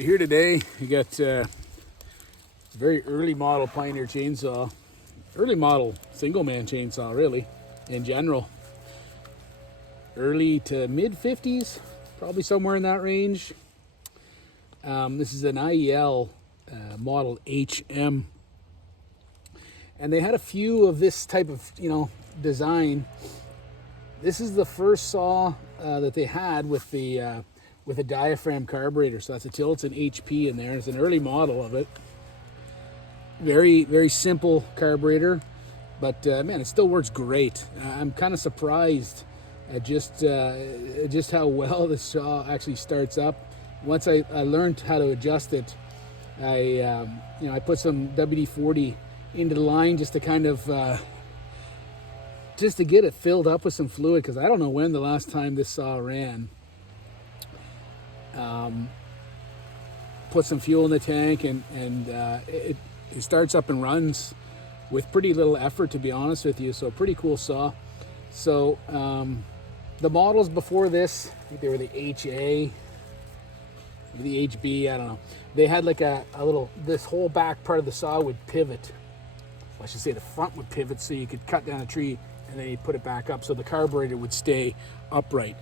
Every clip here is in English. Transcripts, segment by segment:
here today we got a very early model Pioneer chainsaw, early model single man chainsaw really in general. Early to mid 50s, probably somewhere in that range. This is an IEL model HM, and they had a few of this type of design. This is the first saw that they had with a diaphragm carburetor, so that's a Tilton HP in there. It's an early model of it. Very, very simple carburetor, but man, it still works great. I'm kind of surprised at just how well the saw actually starts up. Once I learned how to adjust it, I put some WD-40 into the line just to kind of just to get it filled up with some fluid, because I don't know when the last time this saw ran. Put some fuel in the tank, and it starts up and runs with pretty little effort, to be honest with you. So a pretty cool saw. So the models before this, I think they were the HA, the HB, I don't know. They had like a little, this whole back part of the saw would pivot. Well, I should say the front would pivot, so you could cut down a tree and then you put it back up so the carburetor would stay upright.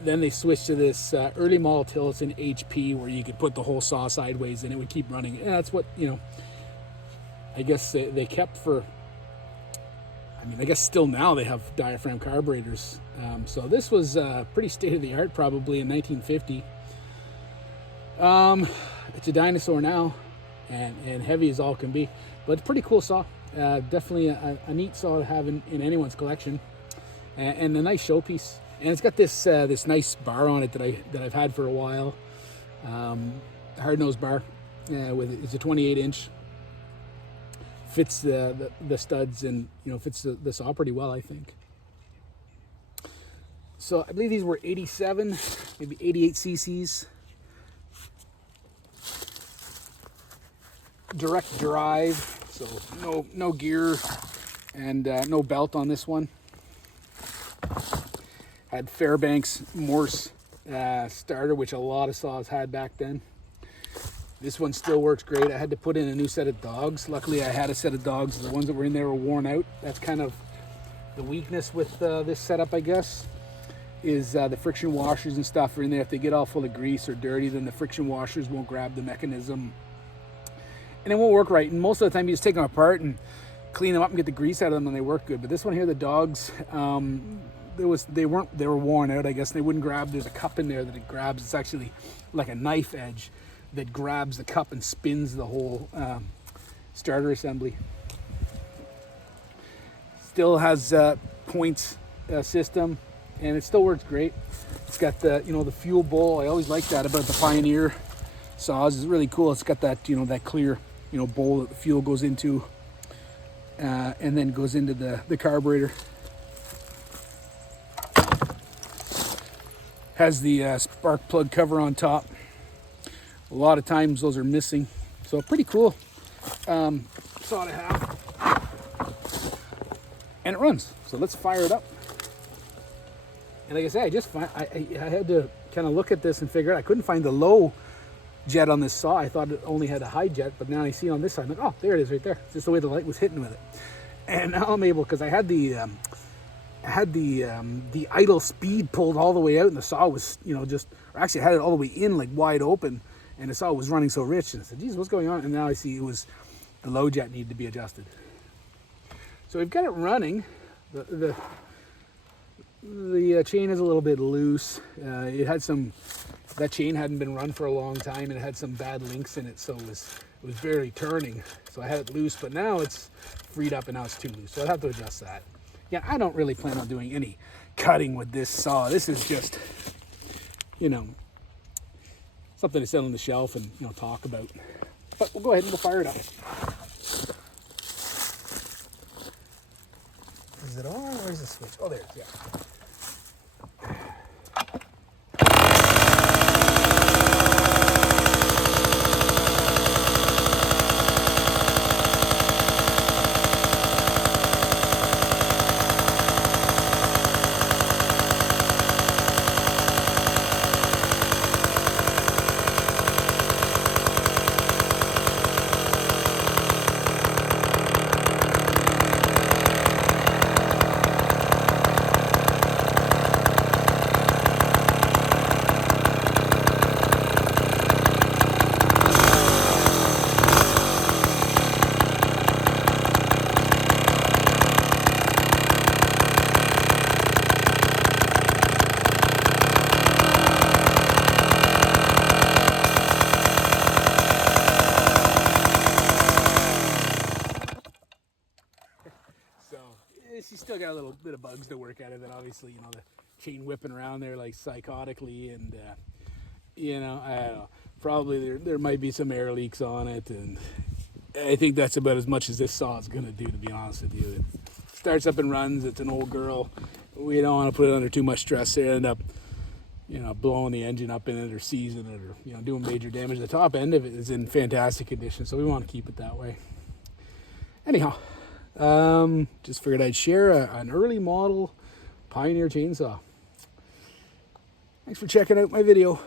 Then they switched to this early model Tilton HP where you could put the whole saw sideways and it would keep running. And that's what, I guess they kept for, I guess still now they have diaphragm carburetors. So this was pretty state-of-the-art probably in 1950. It's a dinosaur now and heavy as all can be, but it's a pretty cool saw. Definitely a neat saw to have in anyone's collection, and a nice showpiece. And it's got this this nice bar on it that I've had for a while. Hard nose bar, it's a 28-inch. Fits the studs and fits the saw pretty well, I think. So I believe these were 87, maybe 88 cc's. Direct drive, so no gear and no belt on this one. Had Fairbanks Morse starter, which a lot of saws had back then. This one still works great. I had to put in a new set of dogs. Luckily I had a set of dogs. The ones that were in there were worn out. That's kind of the weakness with this setup, I guess, is the friction washers and stuff are in there. If they get all full of grease or dirty, then the friction washers won't grab the mechanism and it won't work right. And most of the time you just take them apart and clean them up and get the grease out of them and they work good. But this one here, the dogs, they were worn out, I guess. They wouldn't grab. There's a cup in there that it grabs. It's actually like a knife edge that grabs the cup and spins the whole starter assembly. Still has points system, and it still works great. It's got the the fuel bowl. I always like that about the Pioneer saws. It's really cool. It's got that that clear bowl that the fuel goes into, and then goes into the carburetor. Has the spark plug cover on top. A lot of times those are missing, so pretty cool saw to have, and it runs. So let's fire it up. And like I said, I had to kind of look at this and figure out. I couldn't find the low jet on this saw. I thought it only had a high jet, but now I see on this side, I'm like, oh, there it is right there. It's just the way the light was hitting with it. And now I'm able, because I had the idle speed pulled all the way out, and the saw was actually I had it all the way in, like wide open, and the saw was running so rich, and I said, geez, what's going on? And now I see it was the low jet needed to be adjusted. So we've got it running. The chain is a little bit loose. It had that chain hadn't been run for a long time, and it had some bad links in it, so it was very turning. So I had it loose, but now it's freed up and now it's too loose. So I'll have to adjust that. Yeah, I don't really plan on doing any cutting with this saw. This is just, something to sit on the shelf and talk about. But we'll go ahead and we'll fire it up. Is it on? Where's the switch? Oh, there it is. Yeah. bit of bugs to work at it. Then obviously, the chain whipping around there like psychotically, and I don't know. Probably there might be some air leaks on it, and I think that's about as much as this saw is going to do, to be honest with you. It starts up and runs. It's an old girl. We don't want to put it under too much stress there. End up, blowing the engine up in it or seizing it or, doing major damage. The top end of it is in fantastic condition, so we want to keep it that way. Anyhow, just figured I'd share an early model Pioneer chainsaw. Thanks for checking out my video.